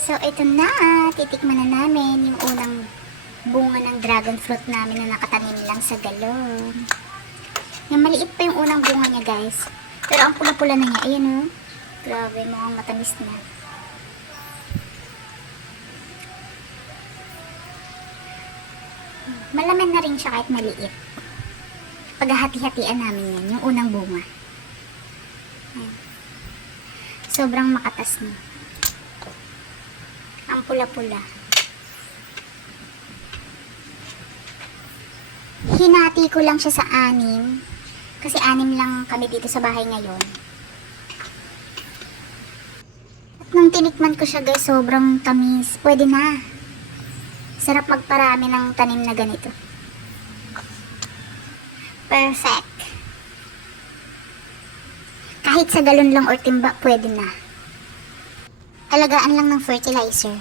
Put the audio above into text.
So, ito na. Titikman na namin yung unang bunga ng dragon fruit namin na nakatanim lang sa galon. Yung maliit pa yung unang bunga niya, guys. Pero ang pula-pula na niya. Ayan, oh. Grabe, mukhang matamis na. Malaman na rin siya kahit maliit. Paghahati-hatian namin yan, yung unang bunga. Ayan. Sobrang makatas na. Ang pula-pula. Hinati ko lang siya sa 6. Kasi 6 lang kami dito sa bahay ngayon. At nung tinikman ko siya, guys, sobrang tamis. Pwede na. Sarap magparami ng tanim na ganito. Perfect. Kahit sa galon lang or timba, pwede na. Alagaan lang ng fertilizer.